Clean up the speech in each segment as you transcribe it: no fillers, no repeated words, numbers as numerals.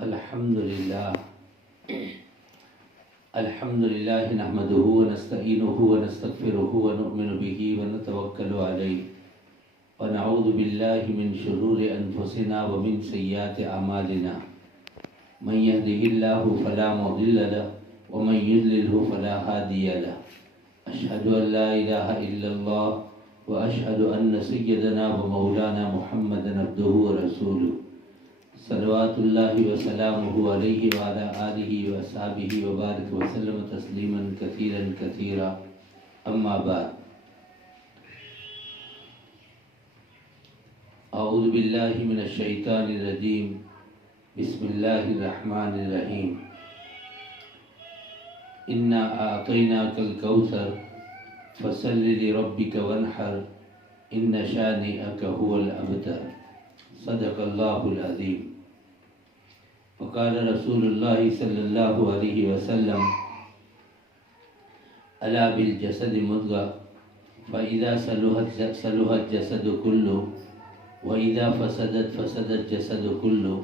الحمد لله نحمده ونستعينه ونستغفره ونؤمن به ونتوكل عليه ونعوذ بالله من شرور أنفسنا ومن سيئات أعمالنا من يهده الله فلا مضل له ومن يضلله فلا هادي له أشهد أن لا إله إلا الله وأشهد أن سيدنا ومولانا محمدا عبده ورسوله صلوات الله وسلامه عليه وعلى آله وصحبه وبارك وسلم تسليما كثيرا كثيرا أما بعد أعوذ بالله من الشيطان الرجيم بسم الله الرحمن الرحيم إنا أعطيناك الكوثر فصل لربك وانحر إن شانئك هو الأبتر صدق الله العظيم وقال رسول الله صلى الله عليه وسلم ألا بالجسد مضغة فإذا صلحت الجسد كله وإذا فسد الجسد كله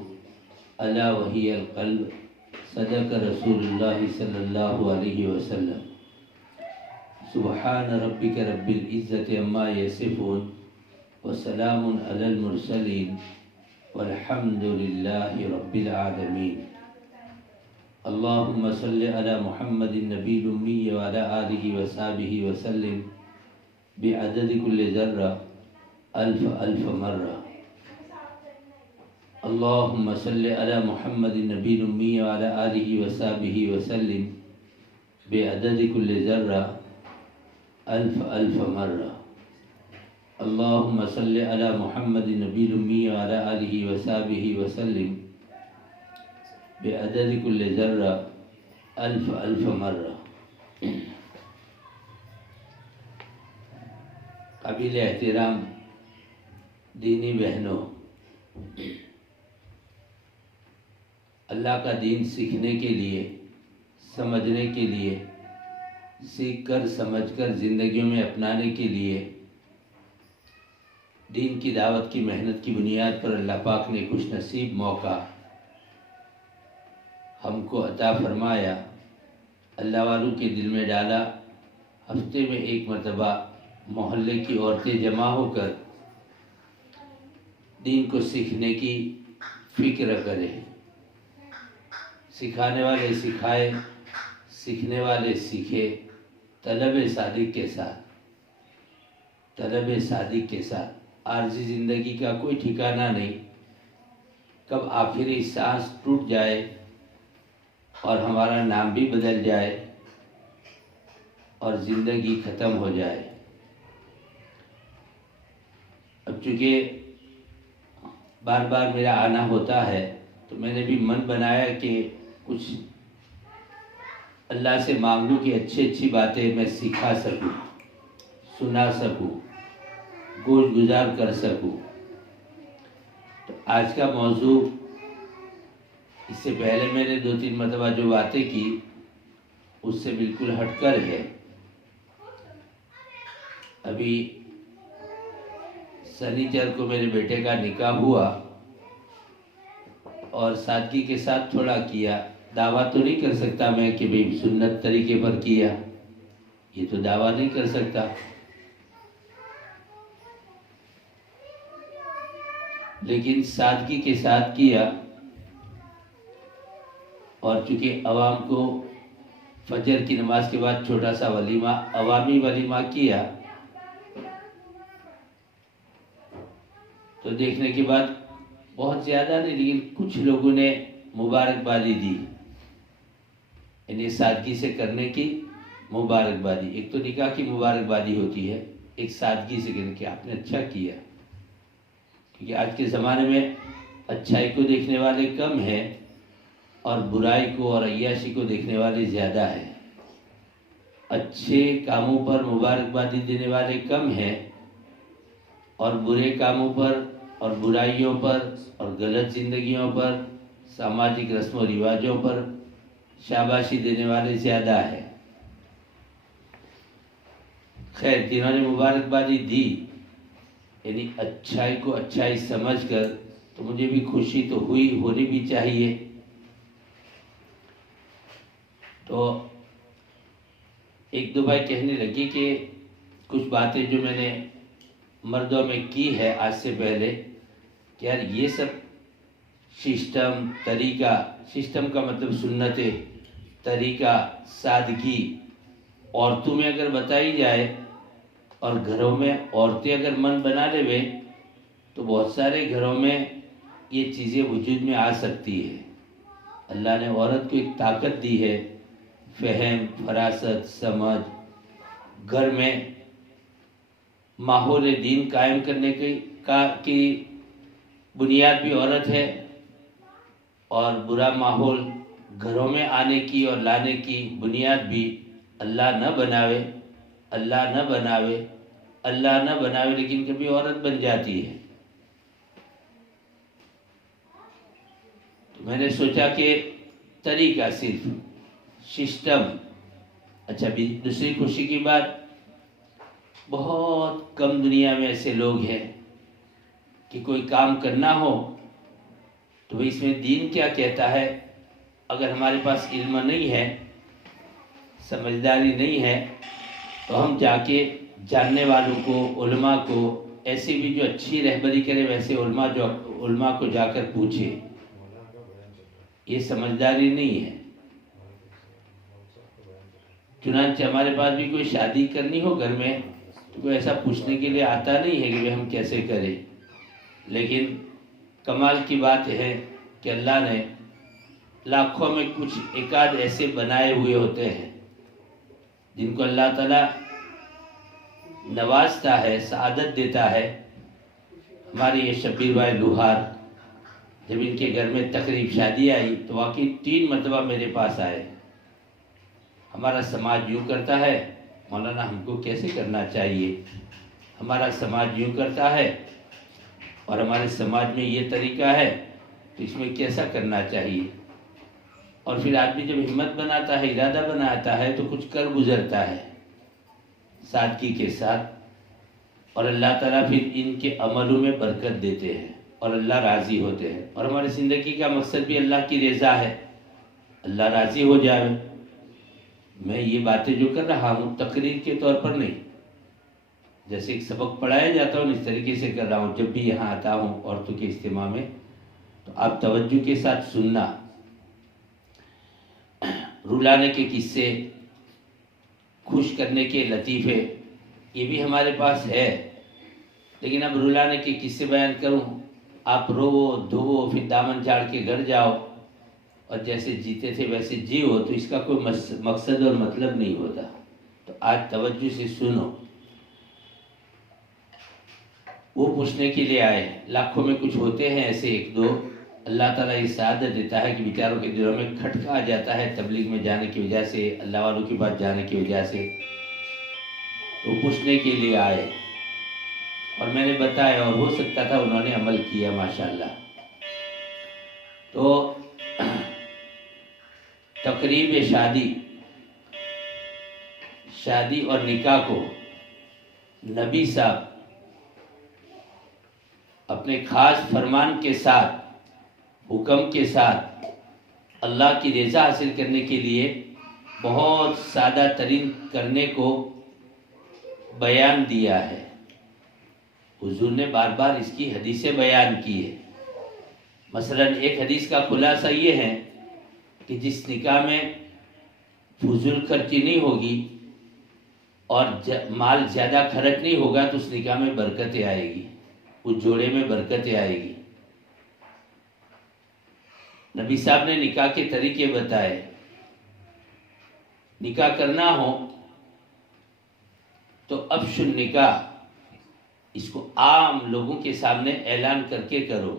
ألا وهي القلب صدق رسول الله صلى الله عليه وسلم سبحان ربك رب العزة عما يصفون وسلام على المرسلين والحمد لله رب العالمين اللهم صل على محمد النبي الأمي وعلى آله وصحبه وسلم بعدد كل ذرة ألف مرة اللهم صل على محمد النبي الأمي وعلى آله وصحبه وسلم بعدد كل ذرة ألف مرة اللهم صل على محمد النبي الأمي وعلى آله وصحبه وسلم بعدد كل ذرة ألف مرة قابل احترام دینی بہنوں، اللہ کا دین سیکھنے کے لیے، سمجھنے کے لیے، سیکھ کر سمجھ کر زندگیوں میں اپنانے کے لیے دین کی دعوت کی محنت کی بنیاد پر اللہ پاک نے خوش نصیب موقع ہم کو عطا فرمایا، اللہ والوں کے دل میں ڈالا۔ ہفتے میں ایک مرتبہ محلے کی عورتیں جمع ہو کر دین کو سیکھنے کی فکر کریں، سکھانے والے سکھائے، سیکھنے والے سیکھے، طلب صادق کے ساتھ۔ عارضی زندگی کا کوئی ٹھکانہ نہیں، کب آخری سانس ٹوٹ جائے اور ہمارا نام بھی بدل جائے اور زندگی ختم ہو جائے۔ اب چونکہ بار بار میرا آنا ہوتا ہے تو میں نے بھی من بنایا کہ کچھ اللہ سے مانگوں کہ اچھی باتیں میں سکھا سکوں، سنا سکوں، گوش گزار کر سکوں۔ تو آج کا موضوع، اس سے پہلے میں نے 2-3 مرتبہ جو باتیں کی اس سے بالکل ہٹ کر ہے۔ ابھی سنیچر کو میرے بیٹے کا نکاح ہوا اور سادگی کے ساتھ تھوڑا کیا۔ دعویٰ تو نہیں کر سکتا میں کہ بھئی سنت طریقے پر کیا، یہ تو دعویٰ نہیں کر سکتا، لیکن سادگی کے ساتھ کیا۔ اور چونکہ عوام کو فجر کی نماز کے بعد چھوٹا سا ولیمہ، عوامی ولیمہ کیا، تو دیکھنے کے بعد بہت زیادہ نہیں لیکن کچھ لوگوں نے مبارکبادی دی، یعنی سادگی سے کرنے کی مبارکبادی۔ ایک تو نکاح کی مبارکبادی ہوتی ہے، ایک سادگی سے کرنے کی آپ نے اچھا کیا، کیونکہ آج کے زمانے میں اچھائی کو دیکھنے والے کم ہیں اور برائی کو اور عیاشی کو دیکھنے والے زیادہ ہیں۔ اچھے کاموں پر مبارکبادی دینے والے کم ہیں اور برے کاموں پر اور برائیوں پر اور غلط زندگیوں پر، سماجک رسم و رواجوں پر شاباشی دینے والے زیادہ ہیں۔ خیر، جنہوں نے مبارکبادی دی، یعنی اچھائی کو اچھائی سمجھ کر، تو مجھے بھی خوشی تو ہوئی، ہونی بھی چاہیے تو ایک دو بھائی کہنے لگی کہ کچھ باتیں جو میں نے مردوں میں کی ہے آج سے پہلے کہ یار یہ سب سسٹم طریقہ، سسٹم کا مطلب سنتیں، طریقہ، سادگی عورتوں میں اگر بتائی جائے اور گھروں میں عورتیں اگر من بنا لے تو بہت سارے گھروں میں یہ چیزیں وجود میں آ سکتی ہے۔ اللہ نے عورت کو ایک طاقت دی ہے، فہم، فراست، سمجھ، گھر میں ماحول دین قائم کرنے کی بنیاد بھی عورت ہے، اور برا ماحول گھروں میں آنے کی اور لانے کی بنیاد بھی اللہ نہ بناوے، اللہ نہ بناوے، اللہ نہ بناوے، لیکن کبھی عورت بن جاتی ہے۔ تو میں نے سوچا کہ طریقہ صرف سسٹم۔ اچھا، دوسری خوشی کی بات، بہت کم دنیا میں ایسے لوگ ہیں کہ کوئی کام کرنا ہو تو اس میں دین کیا کہتا ہے، اگر ہمارے پاس علم نہیں ہے، سمجھداری نہیں ہے، تو ہم جا کے جاننے والوں کو، علماء کو، ایسے بھی جو اچھی رہبری کرے ویسے علماء کو جا کر پوچھے۔ یہ سمجھداری نہیں ہے۔ چنانچہ ہمارے پاس بھی کوئی شادی کرنی ہو گھر میں تو کوئی ایسا پوچھنے کے لیے آتا نہیں ہے کہ ہم کیسے کریں، لیکن کمال کی بات ہے کہ اللہ نے لاکھوں میں کچھ ایک آدھ ایسے بنائے ہوئے ہوتے ہیں جن کو اللہ تعالیٰ نوازتا ہے، سعادت دیتا ہے۔ ہمارے یہ شبیر بھائی لوہار، جب ان کے گھر میں تقریب شادی آئی تو واقعی 3 مرتبہ میرے پاس آئے۔ ہمارا سماج یوں کرتا ہے، مولانا ہم کو کیسے کرنا چاہیے؟ ہمارا سماج یوں کرتا ہے اور ہمارے سماج میں یہ طریقہ ہے تو اس میں کیسا کرنا چاہیے؟ اور پھر آدمی جب ہمت بناتا ہے، ارادہ بناتا ہے تو کچھ کر گزرتا ہے سادگی کے ساتھ، اور اللہ تعالیٰ پھر ان کے عملوں میں برکت دیتے ہیں اور اللہ راضی ہوتے ہیں۔ اور ہماری زندگی کا مقصد بھی اللہ کی رضا ہے، اللہ راضی ہو جائے۔ میں یہ باتیں جو کر رہا ہوں تقریر کے طور پر نہیں، جیسے ایک سبق پڑھایا جاتا ہوں اس طریقے سے کر رہا ہوں۔ جب بھی یہاں آتا ہوں عورتوں کے اجتماع میں تو آپ توجہ کے ساتھ سننا۔ رلانے کے قصے، خوش کرنے کے لطیفے، یہ بھی ہمارے پاس ہے، لیکن اب رلانے کے قصے بیان کروں، آپ روو دھوو پھر دامن جھاڑ کے گھر جاؤ اور جیسے جیتے تھے ویسے جیو، تو اس کا کوئی مقصد اور مطلب نہیں ہوتا۔ تو آج توجہ سے سنو۔ وہ پوچھنے کے لیے آئے، لاکھوں میں کچھ ہوتے ہیں ایسے ایک دو، اللہ تعالیٰ یہ سعادت دیتا ہے کہ بیچاروں کے دلوں میں کھٹکا آ جاتا ہے تبلیغ میں جانے کی وجہ سے، اللہ والوں کے پاس جانے کی وجہ سے۔ وہ پوچھنے کے لیے آئے اور میں نے بتایا، اور ہو سکتا تھا انہوں نے عمل کیا ماشاءاللہ۔ تو تقریب شادی اور نکاح کو نبی صاحب اپنے خاص فرمان کے ساتھ، حکم کے ساتھ، اللہ کی رضا حاصل کرنے کے لیے بہت سادہ ترین کرنے کو بیان دیا ہے۔ حضور نے بار بار اس کی حدیثیں بیان کی ہے۔ مثلا ایک حدیث کا خلاصہ یہ ہے کہ جس نکاح میں فضول خرچی نہیں ہوگی اور مال زیادہ خرچ نہیں ہوگا تو اس نکاح میں برکتیں آئے گی، اس جوڑے میں برکتیں آئے گی۔ نبی صاحب نے نکاح کے طریقے بتائے۔ نکاح کرنا ہو تو افشوا النکاح، اس کو عام لوگوں کے سامنے اعلان کر کے کرو۔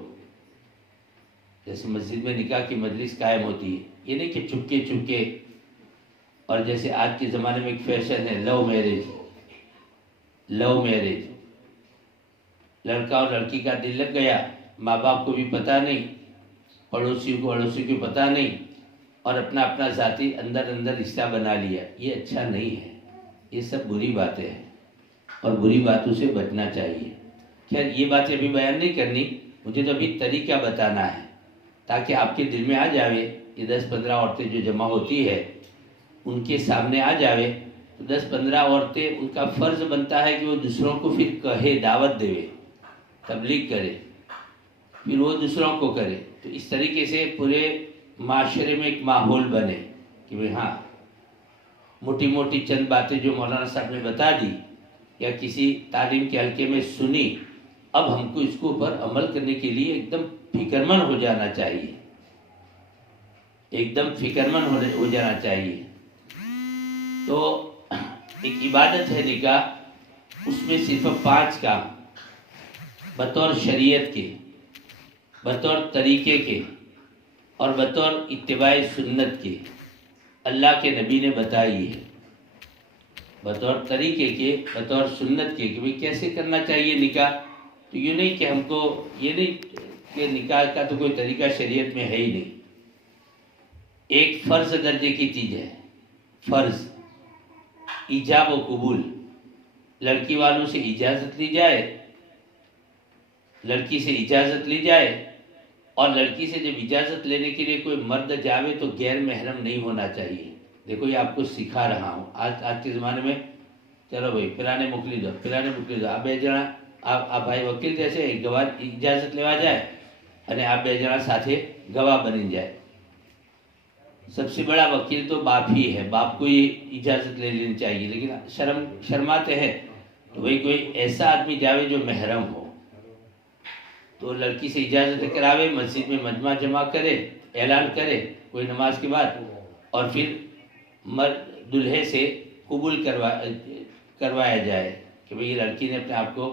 جیسے مسجد میں نکاح کی مجلس قائم ہوتی ہے، یہ نہیں کہ چپکے چپکے، اور جیسے آج کے زمانے میں ایک فیشن ہے لو میرج، لڑکا اور لڑکی کا دل لگ گیا، ماں باپ کو بھی پتہ نہیں، پڑوسیوں کو پتہ نہیں، اور اپنا ذاتی اندر رشتہ بنا لیا۔ یہ اچھا نہیں ہے، یہ سب بری باتیں ہیں اور بری باتوں سے بچنا چاہیے۔ خیر یہ باتیں ابھی بیان نہیں کرنی، مجھے تو ابھی طریقہ بتانا ہے تاکہ آپ کے دل میں آ جاوے۔ یہ 10-15 عورتیں جو جمع ہوتی ہے ان کے سامنے آ جاوے تو 10-15 عورتیں ان کا فرض بنتا ہے کہ وہ دوسروں کو پھر کہے، دعوت دے، تبلیغ کرے، پھر وہ دوسروں کو کرے. تو اس طریقے سے پورے معاشرے میں ایک ماحول بنے کہ بھئی ہاں موٹی موٹی چند باتیں جو مولانا صاحب نے بتا دی یا کسی تعلیم کے حلقے میں سنی، اب ہم کو اس کے اوپر عمل کرنے کے لیے ایک دم فکرمند ہو جانا چاہیے، ایک دم فکرمند ہو جانا چاہیے. تو ایک عبادت ہے نکاح، اس میں صرف 5 کام بطور شریعت کے، بطور طریقے کے اور بطور اتباع سنت کے اللہ کے نبی نے بتائی ہے. بطور طریقے کے، بطور سنت کے کہ کیسے کرنا چاہیے نکاح. تو یہ نہیں کہ ہم کو یہ نہیں کہ نکاح کا تو کوئی طریقہ شریعت میں ہے ہی نہیں. ایک فرض درجے کی چیز ہے، فرض ایجاب و قبول. لڑکی والوں سے اجازت لی جائے، لڑکی سے اجازت لی جائے، اور لڑکی سے جب اجازت لینے کے لیے کوئی مرد جاوے تو غیر محرم نہیں ہونا چاہیے. دیکھو یہ آپ کو سکھا رہا ہوں. آج کے زمانے میں چلو بھائی فلانے موکلی دو، فلانے موکلی دو، آپ بے جنا آپ بھائی وکیل جیسے گواہ اجازت لیوا جائے અને آپ بے جنا ساتھے گواہ بنی جائے. سب سے بڑا وکیل تو باپ ہی ہے، باپ کو ہی اجازت لے لینی چاہیے. لیکن شرماتے ہیں تو وہی کوئی ایسا آدمی جاوے جو محرم ہو تو لڑکی سے اجازت کراوے، مسجد میں مجمع جمع کرے، اعلان کرے کوئی نماز کے بعد، اور پھر دلہے سے قبول کروایا جائے کہ بھئی یہ لڑکی نے اپنے آپ کو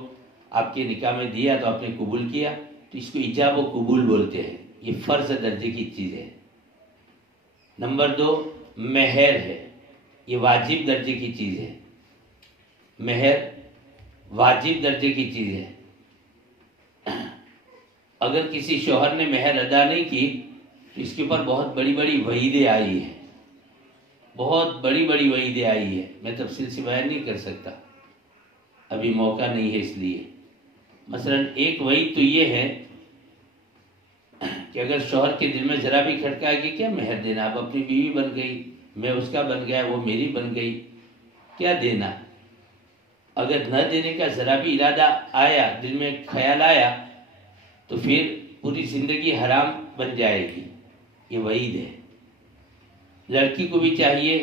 آپ کے نکاح میں دیا تو آپ نے قبول کیا. تو اس کو ایجاب و قبول بولتے ہیں. یہ فرض درجے کی چیز ہے. نمبر 2 مہر ہے. یہ واجب درجے کی چیز ہے. مہر واجب درجے کی چیز ہے. اگر کسی شوہر نے مہر ادا نہیں کی تو اس کے اوپر بہت بڑی بڑی وعیدیں آئی ہیں، بہت بڑی بڑی وعیدیں آئی ہے. میں تفصیل سے بیان نہیں کر سکتا، ابھی موقع نہیں ہے اس لیے. مثلا ایک وعید تو یہ ہے کہ اگر شوہر کے دل میں ذرا بھی کھٹکا ہے کہ کیا مہر دینا، اب اپنی بیوی بن گئی، میں اس کا بن گیا، وہ میری بن گئی، کیا دینا. اگر نہ دینے کا ذرا بھی ارادہ آیا، دل میں خیال آیا، تو پھر پوری زندگی حرام بن جائے گی. یہ وعید ہے. لڑکی کو بھی چاہیے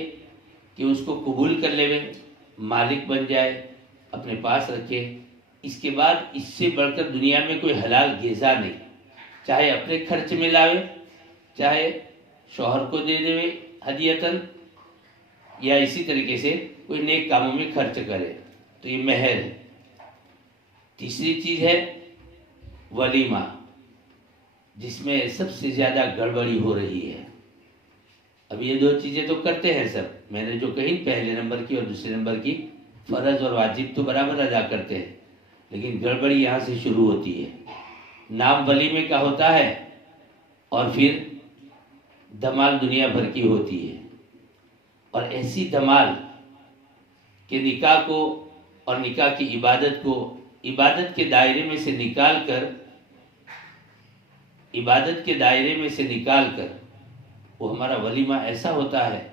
کہ اس کو قبول کر لے، مالک بن جائے، اپنے پاس رکھے. اس کے بعد اس سے بڑھ کر دنیا میں کوئی حلال غذا نہیں، چاہے اپنے خرچ میں لاوے، چاہے شوہر کو دے دے ہدیتاً، یا اسی طریقے سے کوئی نیک کاموں میں خرچ کرے. تو یہ مہر ہے. تیسری چیز ہے ولیمہ، جس میں سب سے زیادہ گڑبڑی ہو رہی ہے. اب یہ 2 چیزیں تو کرتے ہیں سب، میں نے جو کہی پہلے نمبر کی اور دوسرے نمبر کی، فرض اور واجب تو برابر ادا کرتے ہیں، لیکن گڑبڑی یہاں سے شروع ہوتی ہے. نام ولیمے کا ہوتا ہے اور پھر دھمال دنیا بھر کی ہوتی ہے، اور ایسی دھمال کہ نکاح کو اور نکاح کی عبادت کو عبادت کے دائرے میں سے نکال کر، عبادت کے دائرے میں سے نکال کر وہ ہمارا ولیمہ ایسا ہوتا ہے،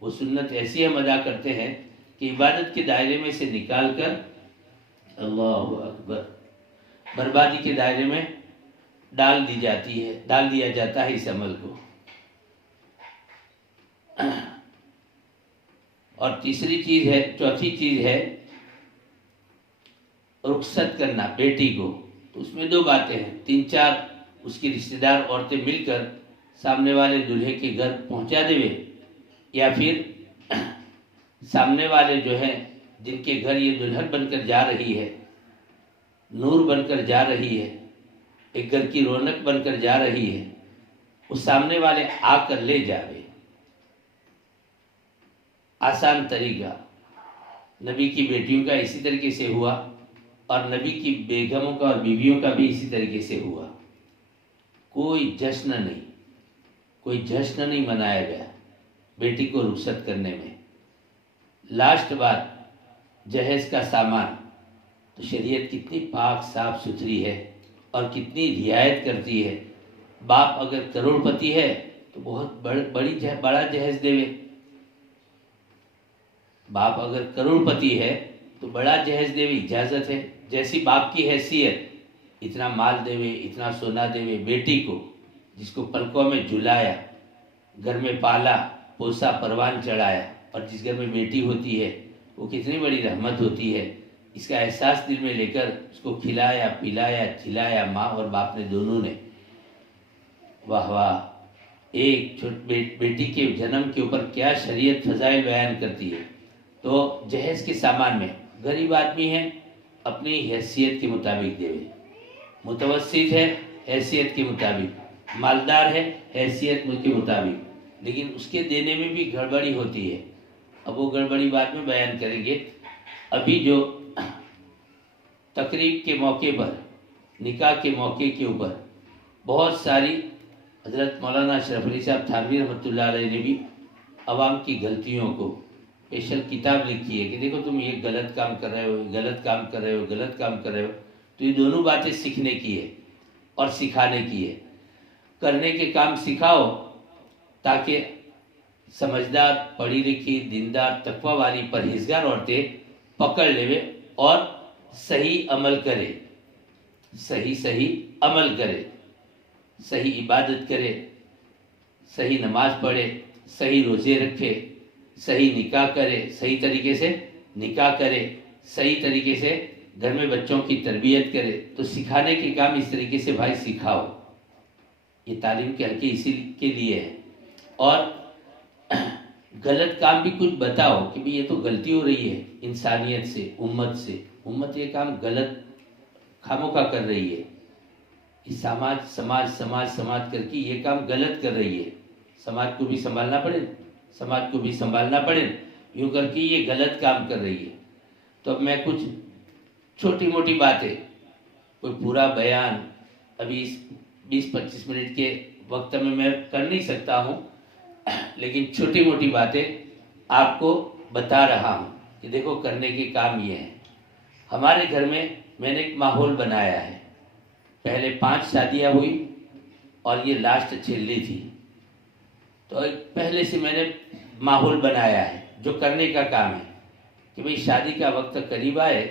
وہ سنت ایسی ہم ادا کرتے ہیں کہ عبادت کے دائرے میں سے نکال کر اللہ اکبر بربادی کے دائرے میں ڈال دیا جاتا ہے اس عمل کو. اور تیسری چیز ہے، چوتھی چیز ہے رخصت کرنا بیٹی کو. تو اس میں 2 باتیں ہیں، 3-4 اس کی رشتہ دار عورتیں مل کر سامنے والے دلہے کے گھر پہنچا دے، یا پھر سامنے والے جو ہیں جن کے گھر یہ دلہن بن کر جا رہی ہے، نور بن کر جا رہی ہے، ایک گھر کی رونق بن کر جا رہی ہے، وہ سامنے والے آ کر لے جاوے. آسان طریقہ. نبی کی بیٹیوں کا اسی طریقے سے ہوا، اور نبی کی بیگموں کا اور بیویوں کا بھی اسی طریقے سے ہوا. کوئی جشن نہیں منایا گیا بیٹی کو رخصت کرنے میں. لاسٹ بات جہیز کا سامان. تو شریعت کتنی پاک صاف ستھری ہے اور کتنی رعایت کرتی ہے. باپ اگر کروڑ پتی ہے تو بہت بڑا جہیز دے، باپ اگر کروڑپتی ہے تو بڑا جہیز دے اجازت ہے، جیسی باپ کی حیثیت، اتنا مال دے، اتنا سونا دے بیٹی کو، جس کو پلکوں میں جھلایا، گھر میں پالا پوسا پروان چڑھایا، اور جس گھر میں بیٹی ہوتی ہے وہ کتنی بڑی رحمت ہوتی ہے، اس کا احساس دل میں لے کر اس کو کھلایا پلایا کھلایا، ماں اور باپ نے دونوں نے۔ واہ واہ، ایک بیٹی کے جنم کے اوپر کیا شریعت فضائل بیان کرتی ہے۔ تو جہیز کے سامان میں غریب آدمی ہے اپنی حیثیت کے مطابق دے، متوسط ہے حیثیت کے مطابق، مالدار ہے حیثیت کے مطابق، لیکن اس کے دینے میں بھی گڑبڑی ہوتی ہے۔ اب وہ گڑبڑی بعد میں بیان کریں گے۔ ابھی جو تقریب کے موقع پر، نکاح کے موقع کے اوپر بہت ساری، حضرت مولانا اشرف علی صاحب تھانوی رحمۃ اللہ علیہ نے بھی عوام کی غلطیوں کو اسپیشل کتاب لکھی ہے کہ دیکھو تم یہ غلط کام کر رہے ہو، غلط کام کر رہے ہو، غلط کام کر رہے ہو۔ تو یہ دونوں باتیں سیکھنے کی ہے اور سکھانے کی ہے۔ کرنے کے کام سکھاؤ تاکہ سمجھدار، پڑھی لکھی، دیندار، تقوی والی، پرہیزگار عورتیں پکڑ لے اور صحیح عمل کرے، صحیح عمل کرے، صحیح عبادت کرے، صحیح نماز پڑھے، صحیح روزے رکھے، صحیح نکاح کرے، صحیح طریقے سے نکاح کرے، صحیح طریقے سے گھر میں بچوں کی تربیت کرے۔ تو سکھانے کے کام اس طریقے سے بھائی سکھاؤ، یہ تعلیم کے حلقے اسی کے لیے ہے۔ اور غلط کام بھی کچھ بتاؤ کہ بھی یہ تو غلطی ہو رہی ہے انسانیت سے، امت سے، امت یہ کام غلط خاموخواہ کر رہی ہے، سماج کر کے یہ کام غلط کر رہی ہے، سماج کو بھی سنبھالنا پڑے، یوں کر کے یہ غلط کام کر رہی ہے۔ تو اب میں کچھ چھوٹی موٹی باتیں، کوئی پورا بیان ابھی 20-25 منٹ کے وقت میں کر نہیں سکتا ہوں، لیکن چھوٹی موٹی باتیں آپ کو بتا رہا ہوں کہ دیکھو کرنے کے کام یہ ہیں۔ ہمارے گھر میں نے ایک ماحول بنایا ہے، پہلے 5 شادیاں ہوئی اور یہ لاسٹ چھیلی تھی، تو پہلے سے میں نے ماحول بنایا ہے جو کرنے کا کام ہے کہ بھئی شادی کا وقت قریب آئے۔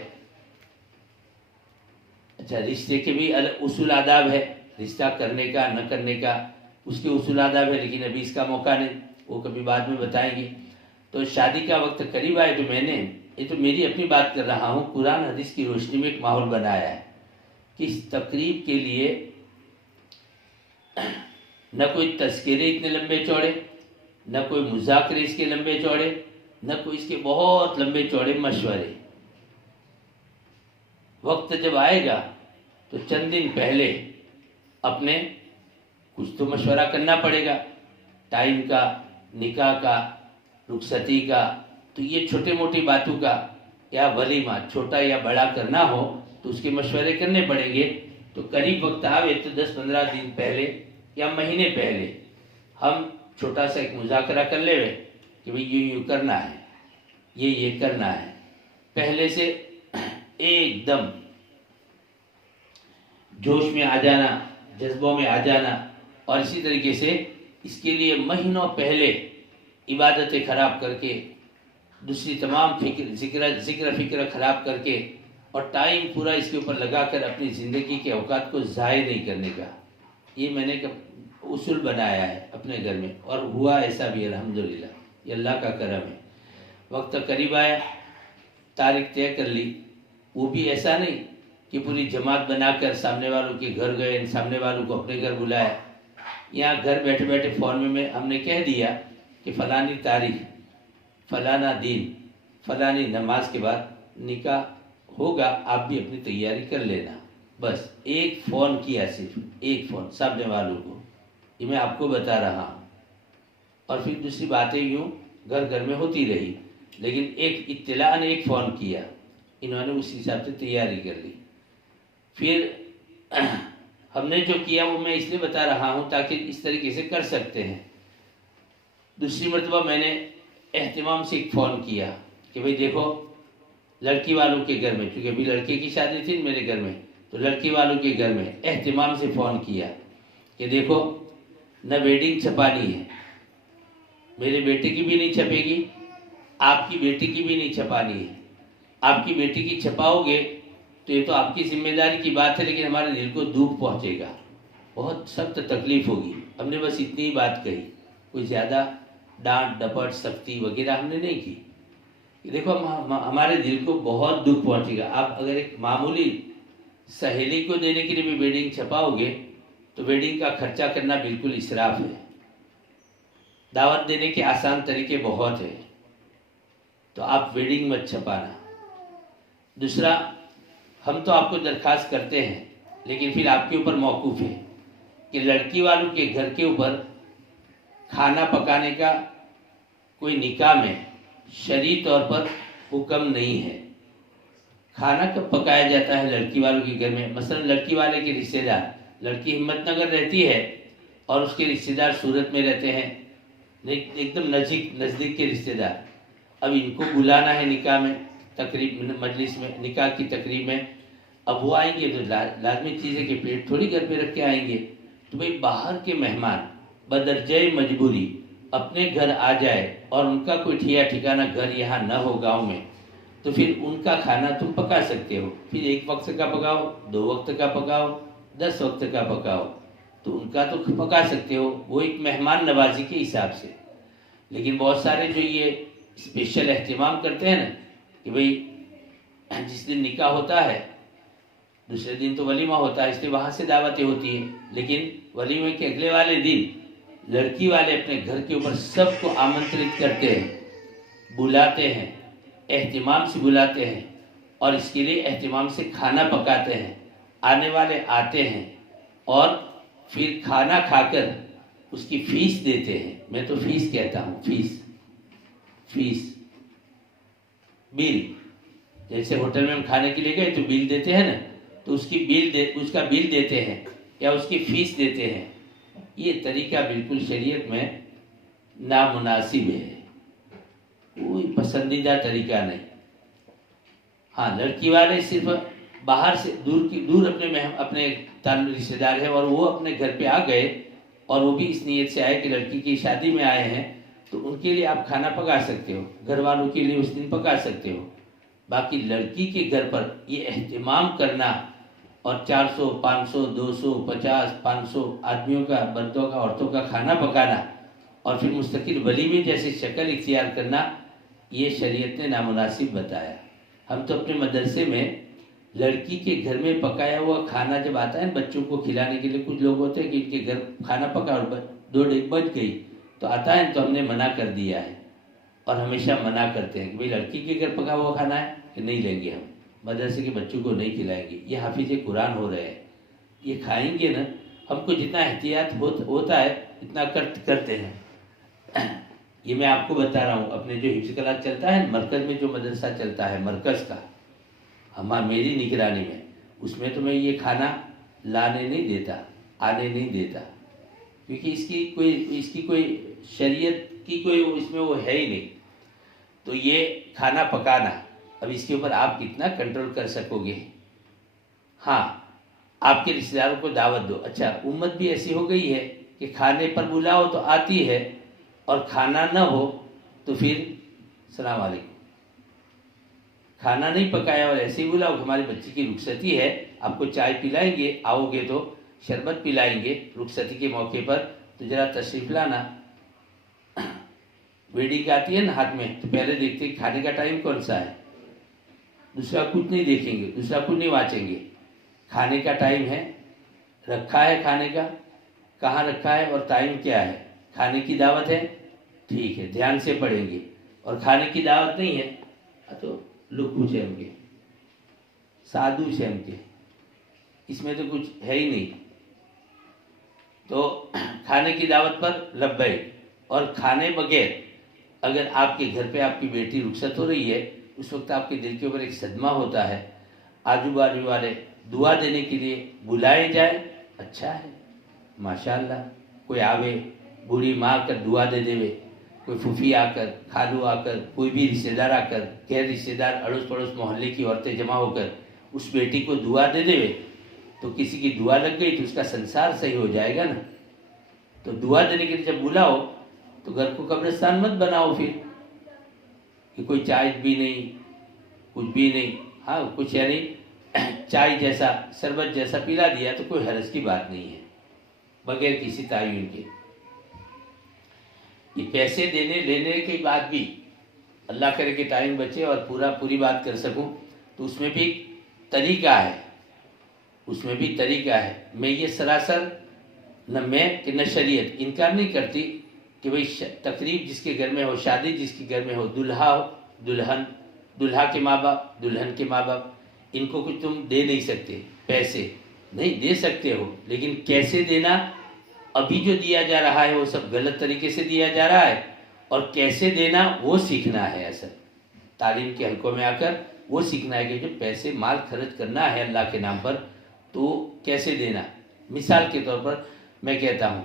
اچھا، رشتے کے بھی اصول آداب ہے، رشتہ کرنے کا نہ کرنے کا اس کے اصول آداب ہے، لیکن ابھی اس کا موقع نہیں، وہ کبھی بعد میں بتائیں گے۔ تو شادی کا وقت قریب آئے تو میں نے، یہ تو میری اپنی بات کر رہا ہوں، قرآن حدیث کی روشنی میں ایک ماحول بنایا ہے کہ اس تقریب کے لیے نہ کوئی تذکرے اتنے لمبے چوڑے، نہ کوئی مذاکرے اس کے لمبے چوڑے، نہ کوئی اس کے بہت لمبے چوڑے مشورے۔ وقت جب آئے گا تو چند دن پہلے اپنے کچھ تو مشورہ کرنا پڑے گا، ٹائم کا، نکاح کا، رخصتی کا، تو یہ چھوٹے موٹی باتوں کا یا ولیمہ چھوٹا یا بڑا کرنا ہو تو اس کے مشورے کرنے پڑیں گے۔ تو قریب وقت آوے تو 10-15 دن پہلے یا مہینے پہلے ہم چھوٹا سا ایک مذاکرہ کر لے کہ بھئی یوں کرنا ہے، یہ کرنا ہے، پہلے سے ایک دم جوش میں آ جانا، جذبوں میں آ جانا، اور اسی طریقے سے اس کے لیے مہینوں پہلے عبادتیں خراب کر کے، دوسری تمام ذکر فکر خراب کر کے، اور ٹائم پورا اس کے اوپر لگا کر اپنی زندگی کے اوقات کو ضائع نہیں کرنے کا، یہ میں نے اصول بنایا ہے اپنے گھر میں، اور ہوا ایسا بھی الحمدللہ، یہ اللہ کا کرم ہے۔ وقت قریب آیا، تاریخ طے کر لی، وہ بھی ایسا نہیں کہ پوری جماعت بنا کر سامنے والوں کے گھر گئے، سامنے والوں کو اپنے گھر بلایا۔ یہاں گھر بیٹھے بیٹھے فون میں ہم نے کہہ دیا کہ فلانی تاریخ، فلانا دن، فلانی نماز کے بعد نکاح ہوگا، آپ بھی اپنی تیاری کر لینا۔ بس ایک فون کیا، صرف ایک فون سامنے والوں کو، یہ میں آپ کو بتا رہا ہوں، اور پھر دوسری باتیں یوں گھر گھر میں ہوتی رہی، لیکن ایک اطلاع نے ایک فون کیا، انہوں نے اس حساب سے تیاری کر لی۔ پھر ہم نے جو کیا وہ میں اس لیے بتا رہا ہوں تاکہ اس طریقے سے کر سکتے ہیں۔ دوسری مرتبہ میں نے اہتمام سے ایک فون کیا کہ بھئی دیکھو لڑکی والوں کے گھر میں، کیونکہ ابھی لڑکے کی شادی تھی میرے گھر میں، تو لڑکی والوں کے گھر میں اہتمام سے فون کیا کہ دیکھو نہ ویڈنگ چھپانی ہے، میرے بیٹے کی بھی نہیں چھپے گی، آپ کی بیٹی کی بھی نہیں چھپانی ہے. آپ کی بیٹی کی چھپاؤ گے تو یہ تو آپ کی ذمہ داری کی بات ہے، لیکن ہمارے دل کو دکھ پہنچے گا، بہت سخت تکلیف ہوگی. ہم نے بس اتنی ہی بات کہی، کوئی زیادہ ڈانٹ ڈپٹ سختی وغیرہ ہم نے نہیں کی. دیکھو ہمارے دل کو بہت دکھ پہنچے گا. آپ اگر ایک معمولی سہیلی کو دینے کے لیے بھی ویڈنگ چھپاؤ گے تو ویڈنگ کا خرچہ کرنا بالکل اسراف ہے. دعوت دینے کے آسان طریقے بہت ہیں، تو آپ ویڈنگ مت چھپانا. دوسرا، ہم تو آپ کو درخواست کرتے ہیں، لیکن پھر آپ کے اوپر موقوف ہے کہ لڑکی والوں کے گھر کے اوپر کھانا پکانے کا کوئی نکاح میں شرعی طور پر حکم نہیں ہے. کھانا کب پکایا جاتا ہے لڑکی والوں کے گھر میں؟ مثلا لڑکی والے کے رشتہ دار، لڑکی ہمت نگر رہتی ہے اور اس کے رشتہ دار سورت میں رہتے ہیں، ایک دم نزدیک کے رشتہ دار. اب ان کو بلانا ہے نکاح میں، تقریب مجلس میں، نکاح کی تقریب میں. اب وہ آئیں گے تو لازمی چیز ہے کہ پیٹ تھوڑی گھر پہ رکھ کے آئیں گے. تو بھئی باہر کے مہمان بدرجۂ مجبوری اپنے گھر آ جائے اور ان کا کوئی ٹھکانہ گھر یہاں نہ ہو گاؤں میں، تو پھر ان کا کھانا تم پکا سکتے ہو. پھر 1 وقت کا پکاؤ، 2 وقت کا پکاؤ، 10 وقت کا پکاؤ، تو ان کا تو پکا سکتے ہو، وہ ایک مہمان نوازی کے حساب سے. لیکن بہت سارے جو یہ اسپیشل اہتمام کرتے ہیں نا کہ بھئی جس دن نکاح ہوتا ہے دوسرے دن تو ولیمہ ہوتا ہے، اس لیے وہاں سے دعوتیں ہوتی ہیں، لیکن ولیمے کے اگلے والے دن لڑکی والے اپنے گھر کے اوپر سب کو آمنترت کرتے ہیں، بلاتے ہیں، اہتمام سے بلاتے ہیں، اور اس کے لیے اہتمام سے کھانا پکاتے ہیں. آنے والے آتے ہیں اور پھر کھانا کھا کر اس کی فیس دیتے ہیں. میں تو فیس کہتا ہوں، فیس بل. جیسے ہوٹل میں ہم کھانے کے لیے گئے تو بل دیتے ہیں نا، تو اس کا بل دیتے ہیں یا اس کی فیس دیتے ہیں. یہ طریقہ بالکل شریعت میں نامناسب ہے، کوئی پسندیدہ طریقہ نہیں. ہاں، لڑکی والے صرف باہر سے دور اپنے تعلق رشتہ دار ہیں اور وہ اپنے گھر پہ آ گئے اور وہ بھی اس نیت سے آئے کہ لڑکی کی شادی میں آئے ہیں، تو ان کے لیے آپ کھانا پکا سکتے ہو، گھر والوں کے لیے اس دن پکا سکتے ہو. باقی لڑکی کے گھر پر یہ اہتمام کرنا اور 400 500 200 50 500 آدمیوں کا، مردوں کا، عورتوں کا کھانا پکانا اور پھر مستقل ولیمے جیسی شکل اختیار کرنا، یہ شریعت نے نامناسب بتایا. ہم تو اپنے مدرسے میں لڑکی کے گھر میں پکایا ہوا کھانا جب آتا ہے بچوں کو کھلانے کے لیے، کچھ لوگ ہوتے ہیں کہ ان کے گھر کھانا پکا اور 2 بج گئی تو آتا ہے، تو ہم نے منع کر دیا ہے اور ہمیشہ منع کرتے ہیں کہ بھئی لڑکی کے گھر پکا ہوا کھانا ہے کہ نہیں لیں گے، ہم مدرسے کے بچوں کو نہیں کھلائیں گے. یہ حافظ قرآن ہو رہے ہیں، یہ کھائیں گے نا. ہم کو جتنا احتیاط ہوتا ہے اتنا کرتے ہیں. یہ میں آپ کو بتا رہا ہوں، اپنے جو حفظ کلاس چلتا ہے مرکز میں، جو مدرسہ چلتا ہے مرکز کا میری نگرانی میں، اس میں تو میں یہ کھانا لانے نہیں دیتا، آنے نہیں دیتا، کیونکہ اس کی کوئی شریعت کی کوئی اس میں وہ ہے ہی نہیں. تو یہ کھانا پکانا، اب اس کے اوپر آپ کتنا کنٹرول کر سکو گے؟ ہاں، آپ کے رشتہ داروں کو دعوت دو. اچھا، امت بھی ایسی ہو گئی ہے کہ کھانے پر بلاؤ تو آتی ہے اور کھانا نہ ہو تو پھر السلام علیکم. کھانا نہیں پکایا اور ایسے ہی بلاؤ کہ ہماری بچی کی رخصتی ہے، آپ کو چائے پلائیں گے، آؤ گے تو شربت پلائیں گے رخصتی کے موقع پر، تو ذرا تشریف لانا. ویڈنگ آتی ہے نا ہاتھ میں تو پہلے دیکھتے ہیں کھانے کا ٹائم کون سا ہے، دوسرا کچھ نہیں دیکھیں گے، دوسرا کچھ نہیں واچیں گے. کھانے کا ٹائم ہے، رکھا ہے کھانے کا، کہاں رکھا ہے اور ٹائم کیا ہے. کھانے کی دعوت ہے، ٹھیک ہے، دھیان سے پڑھیں گے. اور کھانے کی دعوت نہیں ہے تو لکھو چیم کے، سادھو چیم کے، اس میں تو کچھ ہے ہی نہیں. تو کھانے کی دعوت پر لبیک. اور کھانے بغیر اگر آپ کے گھر پہ آپ کی بیٹی رخصت ہو رہی ہے، اس وقت آپ کے دل کے اوپر ایک صدمہ ہوتا ہے. آجو باجو والے دعا دینے کے لیے بلائے جائے، اچھا ہے، ماشاءاللہ. کوئی آوے، بوڑھی ماں کر دعا دے دے، کوئی پھوپھی آ کر، خالو آ کر، کوئی بھی رشتہ دار آ کر، غیر رشتہ دار اڑوس پڑوس محلے کی عورتیں جمع ہو کر اس بیٹی کو دعا دے دے، تو کسی کی دعا لگ گئی تو اس کا سنسار صحیح ہو جائے گا نا. تو دعا دینے کے لیے جب بلاؤ تو گھر کو قبرستان مت بناؤ. پھر کہ کوئی چائے بھی نہیں، کچھ بھی نہیں، ہاں کچھ یعنی چائے جیسا شربت جیسا پلا دیا تو کوئی حرج کی بات نہیں ہے بغیر کسی تعین کے۔ یہ پیسے دینے لینے کی بات بھی اللہ کرے کہ ٹائم بچے اور پوری بات کر سکوں تو اس میں بھی طریقہ ہے، اس میں بھی طریقہ ہے۔ میں یہ سراسر نہ میں کہ نہ شریعت انکار نہیں کرتی کہ بھئی تقریب جس کے گھر میں ہو، شادی جس کے گھر میں ہو، دلہا ہو، دلہن، دلہا کے ماں باپ، دلہن کے ماں باپ، ان کو کچھ تم دے نہیں سکتے، پیسے نہیں دے سکتے ہو، لیکن کیسے دینا، ابھی جو دیا جا رہا ہے وہ سب غلط طریقے سے دیا جا رہا ہے، اور کیسے دینا وہ سیکھنا ہے۔ اصل تعلیم کے حلقوں میں آ کر وہ سیکھنا ہے کہ جو پیسے مال خرچ کرنا ہے اللہ کے نام پر تو کیسے دینا۔ مثال کے طور پر میں کہتا ہوں،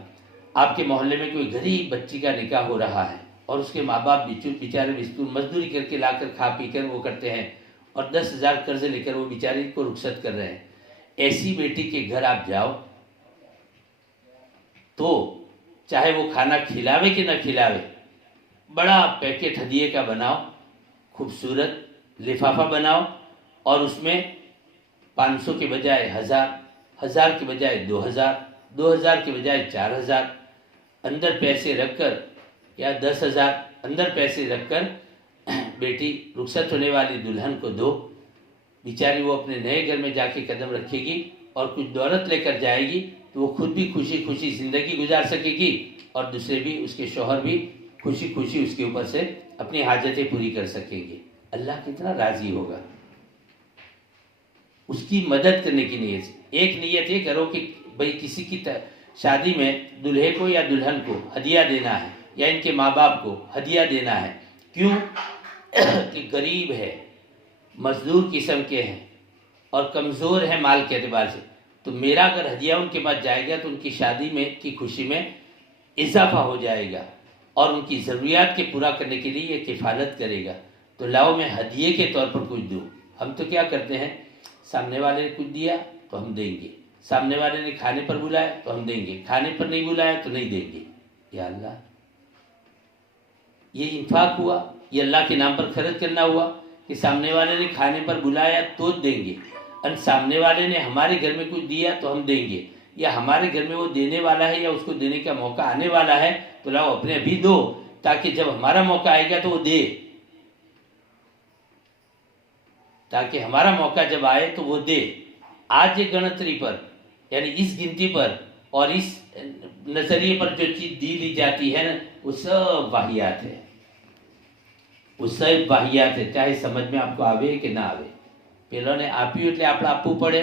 آپ کے محلے میں کوئی غریب بچی کا نکاح ہو رہا ہے اور اس کے ماں باپ بیچارے مزدوری کر کے لا کر کھا پی کر وہ کرتے ہیں اور 10,000 قرض لے کر وہ بیچاری کو رخصت کر رہے ہیں۔ ایسی بیٹی کے گھر آپ جاؤ تو چاہے وہ کھانا کھلاوے کہ نہ کھلاوے، بڑا پیکٹ ہدیے کا بناؤ، خوبصورت لفافہ بناؤ، اور اس میں 500 کے بجائے 1000، 1000 کے بجائے 2000، 2000 کے بجائے 4000 اندر پیسے رکھ کر، یا 10,000 اندر پیسے رکھ کر بیٹی رخصت ہونے والی دلہن کو دو، بیچاری وہ اپنے نئے گھر میں جا کے قدم رکھے گی اور کچھ دولت لے کر جائے گی تو وہ خود بھی خوشی خوشی زندگی گزار سکے گی اور دوسرے بھی، اس کے شوہر بھی خوشی خوشی اس کے اوپر سے اپنی حاجتیں پوری کر سکیں گے۔ اللہ کتنا راضی ہوگا اس کی مدد کرنے کی نیت سے۔ ایک نیت یہ کرو کہ بھئی کسی کی شادی میں دلہے کو یا دلہن کو ہدیہ دینا ہے یا ان کے ماں باپ کو ہدیہ دینا ہے، کیوں کہ غریب ہے، مزدور قسم کے ہیں اور کمزور ہیں مال کے اعتبار سے، تو میرا اگر ہدیہ ان کے پاس جائے گا تو ان کی شادی میں کی خوشی میں اضافہ ہو جائے گا اور ان کی ضروریات کے پورا کرنے کے لیے یہ کفالت کرے گا، تو لاؤ میں ہدیے کے طور پر کچھ دوں۔ ہم تو کیا کرتے ہیں، سامنے والے نے کچھ دیا تو ہم دیں گے، سامنے والے نے کھانے پر بلایا تو ہم دیں گے، کھانے پر نہیں بلایا تو نہیں دیں گے۔ یا اللہ، یہ انفاق ہوا، یہ اللہ کے نام پر خرچ کرنا ہوا کہ سامنے والے نے کھانے پر بلایا تو دیں گے، اور سامنے والے نے ہمارے گھر میں کچھ دیا تو ہم دیں گے، یا ہمارے گھر میں وہ دینے والا ہے یا اس کو دینے کا موقع آنے والا ہے تو لاؤ اپنے ابھی دو تاکہ جب ہمارا موقع آئے گا تو وہ دے، تاکہ ہمارا موقع جب آئے تو وہ دے۔ آج یہ گنتری پر یعنی اس گنتی پر اور اس نظریے پر جو چیز دی لی جاتی ہے نا وہ سب واہیات ہے، وہ سب واہیات ہے، چاہے سمجھ میں آپ کو آوے کہ نہ آوے۔ پہلوں نے آپ ہی એટલે આપણા આપવું પડે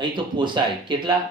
અહીં તો પોસાય કેટલા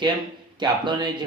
કેમ કે આપણને જે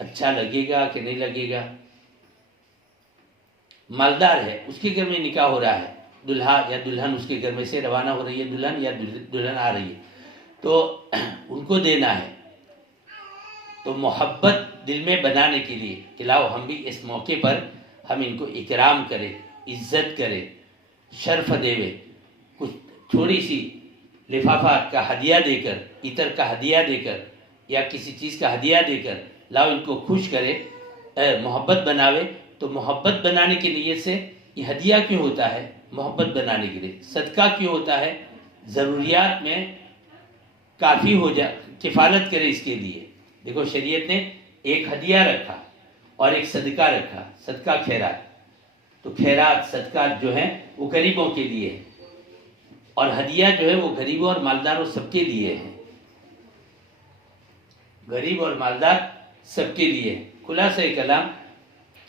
اچھا لگے گا کہ نہیں لگے گا. مالدار ہے، اس کے گھر میں نکاح ہو رہا ہے، دلہا یا دلہن اس کے گھر میں سے روانہ ہو رہی ہے، دلہن یا دلہن آ رہی ہے، تو ان کو دینا ہے. تو محبت دل میں بنانے کے لیے کہ لاؤ ہم بھی اس موقع پر ہم ان کو اکرام کریں، عزت کریں، شرف دیوے، کچھ تھوڑی سی لفافہ کا ہدیہ دے کر، عطر کا ہدیہ دے کر یا کسی چیز کا ہدیہ دے کر لاؤ ان کو خوش کرے، محبت بناوے. تو محبت بنانے کی نیت سے یہ ہدیہ کیوں ہوتا ہے؟ محبت بنانے کے لیے. صدقہ کیوں ہوتا ہے؟ ضروریات میں کافی ہو جائے، کفالت کرے اس کے لیے. دیکھو شریعت نے ایک ہدیہ رکھا اور ایک صدقہ رکھا، صدقہ خیرات. تو خیرات صدقات جو ہیں وہ غریبوں کے لیے ہے، اور ہدیہ جو ہے وہ غریبوں اور مالداروں سب کے لیے ہے. غریب اور مالدار سب کے لیے. خلاصہ کلام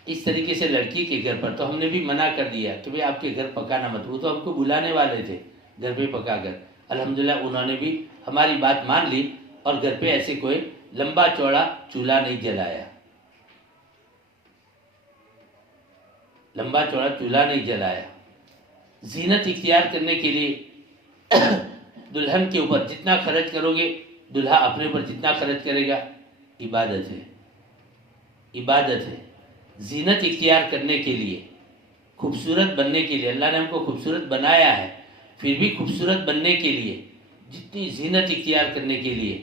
اس طریقے سے لڑکی کے گھر پر تو ہم نے بھی منع کر دیا کہ بھئی آپ کے گھر پکانا مت. وہ تو ہم کو بلانے والے تھے گھر پہ پکا کر، الحمدللہ انہوں نے بھی ہماری بات مان لی اور گھر پہ ایسے کوئی لمبا چوڑا چولہا نہیں جلایا، لمبا چوڑا چولہا نہیں جلایا. زینت اختیار کرنے کے لیے دلہن کے اوپر جتنا خرچ کرو گے، دلہا اپنے اوپر جتنا خرچ کرے گا، عبادت ہے، عبادت ہے. زینت اختیار کرنے کے لیے، خوبصورت بننے کے لیے، اللہ نے ہم کو خوبصورت بنایا ہے، پھر بھی خوبصورت بننے کے لیے جتنی زینت اختیار کرنے کے لیے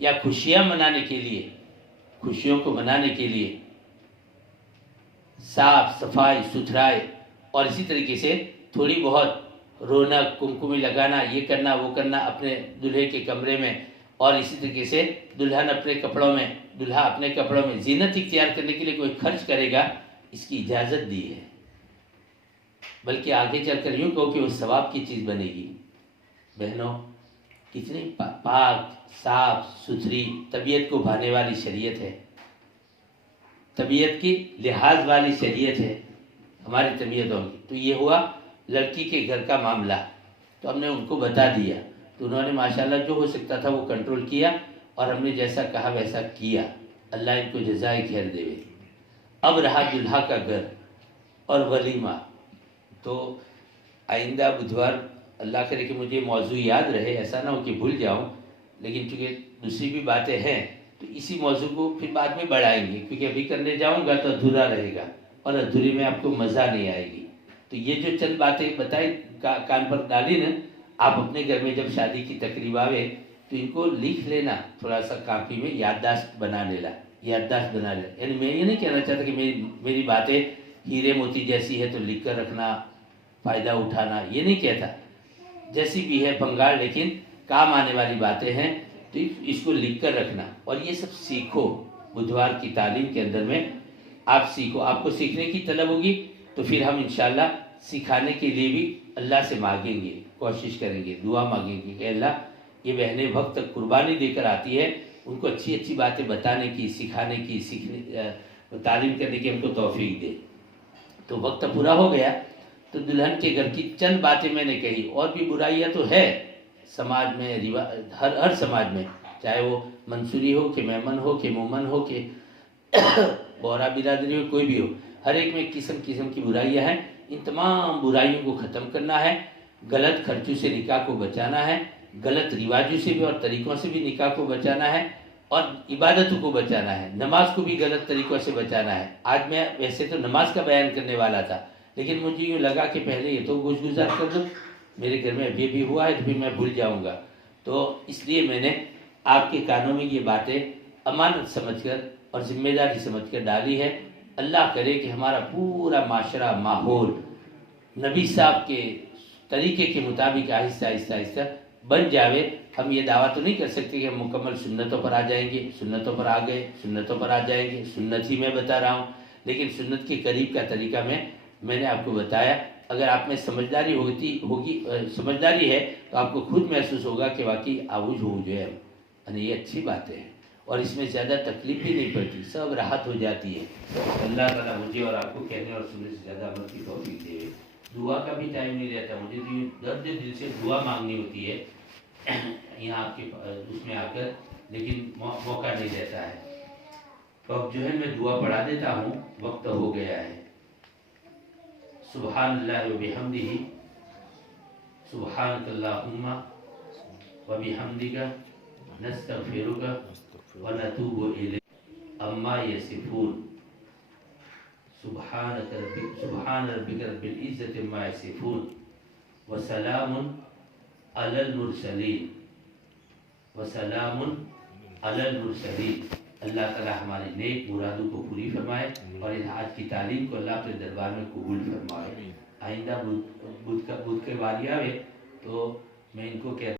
یا خوشیاں منانے کے لیے، خوشیوں کو منانے کے لیے صاف صفائی ستھرائی اور اسی طریقے سے تھوڑی بہت رونق، کمکمی لگانا، یہ کرنا وہ کرنا اپنے دلہے کے کمرے میں، اور اسی طریقے سے دلہن اپنے کپڑوں میں، دلہا اپنے کپڑوں میں زینت اختیار کرنے کے لیے کوئی خرچ کرے گا، اس کی اجازت دی ہے. بلکہ آگے چل کر یوں کہو کہ وہ ثواب کی چیز بنے گی. بہنوں کتنی پاک صاف ستھری طبیعت کو بھانے والی شریعت ہے، طبیعت کی لحاظ والی شریعت ہے ہماری طبیعتوں کی. تو یہ ہوا لڑکی کے گھر کا معاملہ. تو ہم نے ان کو بتا دیا، تو انہوں نے ماشاءاللہ جو ہو سکتا تھا وہ کنٹرول کیا، اور ہم نے جیسا کہا ویسا کیا. اللہ ان کو جزائے خیر دے. اب رہا دلہا کا گھر اور ولیمہ. تو آئندہ بدھوار اللہ کرے کہ مجھے موضوع یاد رہے، ایسا نہ ہو کہ بھول جاؤں، لیکن چونکہ دوسری بھی باتیں ہیں تو اسی موضوع کو پھر بعد میں بڑھائیں گے، کیونکہ ابھی کرنے جاؤں گا تو ادھورا رہے گا اور ادھوری میں آپ کو مزہ نہیں آئے گی. تو یہ جو چند باتیں بتائی کان پر ڈالی نا، آپ اپنے گھر میں جب شادی کی تقریب آوے تو ان کو لکھ لینا، تھوڑا سا کاپی میں یادداشت بنا لینا، یادداشت بنا لینا. یعنی میں یہ نہیں کہنا چاہتا کہ میری باتیں ہیرے موتی جیسی ہے تو لکھ کر رکھنا، فائدہ اٹھانا، یہ نہیں کہتا. جیسی بھی ہے بنگال، لیکن کام آنے والی باتیں ہیں تو اس کو لکھ کر رکھنا. اور یہ سب سیکھو، بدھوار کی تعلیم کے اندر میں آپ سیکھو. آپ کو سیکھنے کی طلب ہوگی تو پھر ہم انشاءاللہ سکھانے کے لیے بھی اللہ سے مانگیں گے، کوشش کریں گے، دعا مانگیں گے کہ اللہ یہ بہنیں وقت قربانی دے کر آتی ہے، ان کو اچھی اچھی باتیں بتانے کی، سکھانے کی، تعلیم کرنے کی ہم کو توفیق دے. تو وقت پورا ہو گیا. تو دلہن کے گھر کی چند باتیں میں نے کہی. اور بھی برائیاں تو ہے سماج میں، ہر سماج میں، چاہے وہ منصوری ہو کہ میمن ہو کہ مومن ہو کہ بورا برادری ہو، کوئی بھی ہو، ہر ایک میں قسم قسم کی برائیاں ہیں. ان تمام برائیوں کو ختم کرنا ہے، غلط خرچوں سے نکاح کو بچانا ہے، غلط رواجوں سے بھی اور طریقوں سے بھی نکاح کو بچانا ہے، اور عبادتوں کو بچانا ہے. نماز کو بھی غلط طریقوں سے بچانا ہے. آج میں ویسے تو نماز کا بیان کرنے والا تھا، لیکن مجھے یوں لگا کہ پہلے یہ تو گزار کر دوں، میرے گھر میں ابھی بھی ہوا ہے تو پھر میں بھول جاؤں گا. تو اس لیے میں نے آپ کے کانوں میں یہ باتیں امانت سمجھ کر اور ذمہ داری سمجھ کر ڈالی ہے. اللہ کرے کہ ہمارا پورا معاشرہ، ماحول نبی صاحب کے طریقے کے مطابق آہستہ آہستہ آہستہ بن جاوے. ہم یہ دعویٰ تو نہیں کر سکتے کہ ہم مکمل سنتوں پر آ جائیں گے، سنتوں پر آ گئے، سنتوں پر آ جائیں گے. سنت ہی میں بتا رہا ہوں، لیکن سنت کے قریب کا طریقہ میں نے آپ کو بتایا. اگر آپ میں سمجھداری سمجھداری ہے تو آپ کو خود محسوس ہوگا کہ واقعی آؤج ہو جو ہے، یعنی یہ اچھی باتیں ہیں اور اس میں زیادہ تکلیف بھی نہیں پڑتی، سب راحت ہو جاتی ہے. اللہ تعالیٰ مجھے اور آپ کو کہنے اور سننے سے زیادہ عمل کی توفیق دے. دعا کا بھی ٹائم نہیں رہتا، مجھے تو درد دل سے دعا مانگنی ہوتی ہے یہاں آپ کے اس میں آ کر، لیکن موقع نہیں رہتا ہے. اللہ تعالیٰ مجھے اور آپ کو کہنے اور سننے سے زیادہ عمل کی توفیق دے. دعا کا بھی ٹائم نہیں رہتا، مجھے تو درد دل سے دعا مانگنی ہوتی ہے یہاں آپ کے اس میں آ کر، لیکن موقع نہیں رہتا ہے. تو اب جو ہے میں دعا پڑھا دیتا ہوں، وقت ہو گیا ہے۔ سبحان اللہ و بحمدہ، سبحانک اللہم و بحمدک، نستغفرک و نتوب الیک، اما یصفون، سبحان ربک رب العزت عما یصفون، وسلام علی المرسلین، وسلام علی المرسلین۔ اللہ تعالی ہمارے نیک مرادوں کو پوری فرمائے اور ان آج کی تعلیم کو اللہ اپنے دربار میں قبول فرمائے۔ آئندہ بدھ کے باری آئے تو میں ان کو کہتا